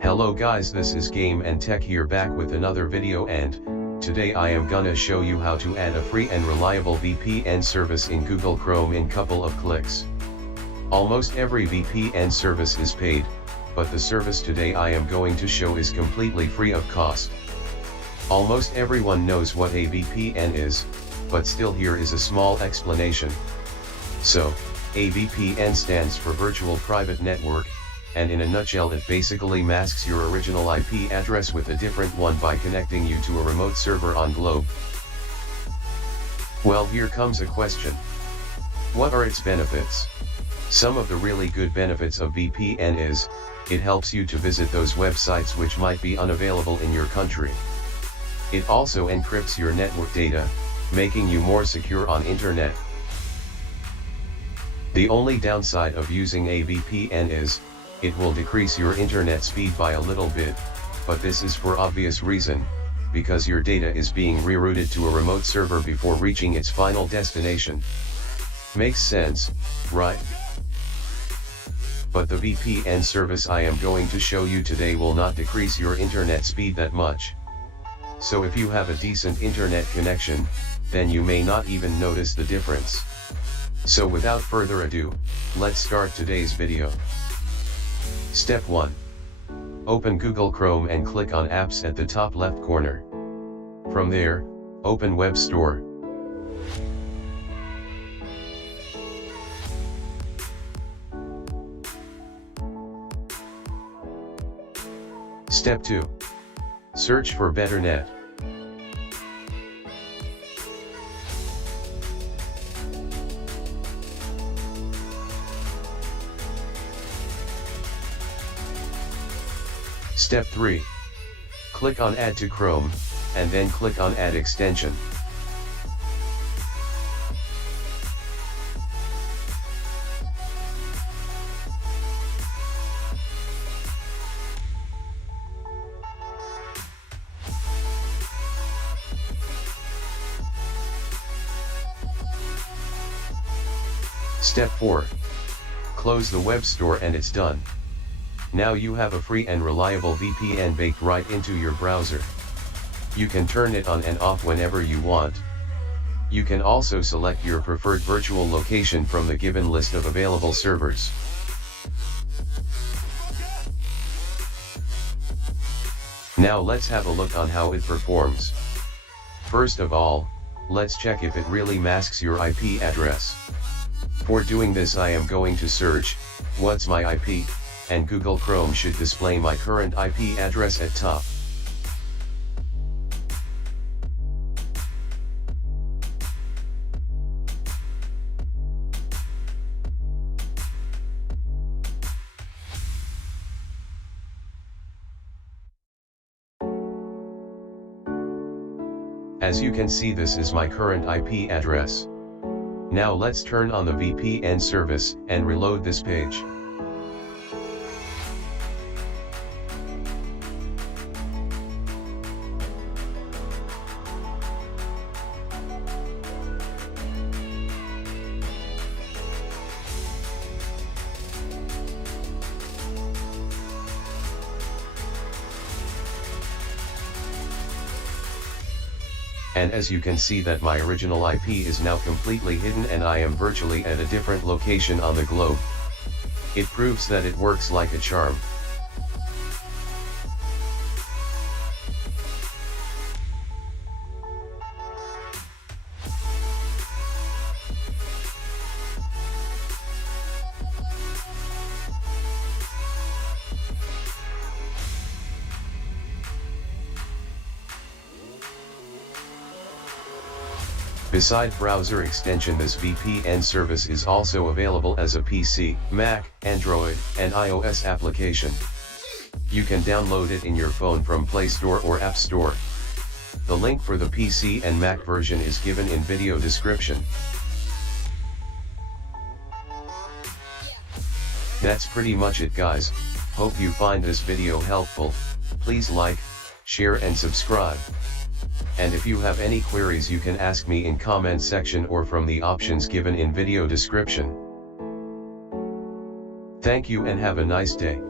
Hello guys, this is Game and Tech here back with another video, and today I am gonna show you how to add a free and reliable VPN service in Google Chrome in couple of clicks. Almost every VPN service is paid, but the service today I am going to show is completely free of cost. Almost everyone knows what a VPN is, but still here is a small explanation. So, a VPN stands for Virtual Private Network, and in a nutshell it basically masks your original IP address with a different one by connecting you to a remote server on globe. Well, here comes a question. What are its benefits? Some of the really good benefits of VPN is, it helps you to visit those websites which might be unavailable in your country. It also encrypts your network data, making you more secure on internet. The only downside of using a VPN is, it will decrease your internet speed by a little bit, but this is for obvious reason, because your data is being rerouted to a remote server before reaching its final destination. Makes sense, right? But the VPN service I am going to show you today will not decrease your internet speed that much. So if you have a decent internet connection, then you may not even notice the difference. So without further ado, let's start today's video. Step 1. Open Google Chrome and click on Apps at the top left corner. From there, open Web Store. Step 2. Search for BETTERNET. Step 3. Click on Add to Chrome, and then click on Add Extension. Step 4. Close the web store and it's done. Now you have a free and reliable VPN baked right into your browser. You can turn it on and off whenever you want. You can also select your preferred virtual location from the given list of available servers. Now let's have a look on how it performs. First of all, let's check if it really masks your IP address. For doing this I am going to search, "What's my IP?" and Google Chrome should display my current IP address at top. As you can see, this is my current IP address. Now let's turn on the VPN service and reload this page. And as you can see that my original IP is now completely hidden and I am virtually at a different location on the globe. It proves that it works like a charm. Beside browser extension, this VPN service is also available as a PC, Mac, Android, and iOS application. You can download it in your phone from Play Store or App Store. The link for the PC and Mac version is given in video description. That's pretty much it, guys. Hope you find this video helpful. Please like, share and subscribe. And if you have any queries you can ask me in comment section or from the options given in video description. Thank you and have a nice day.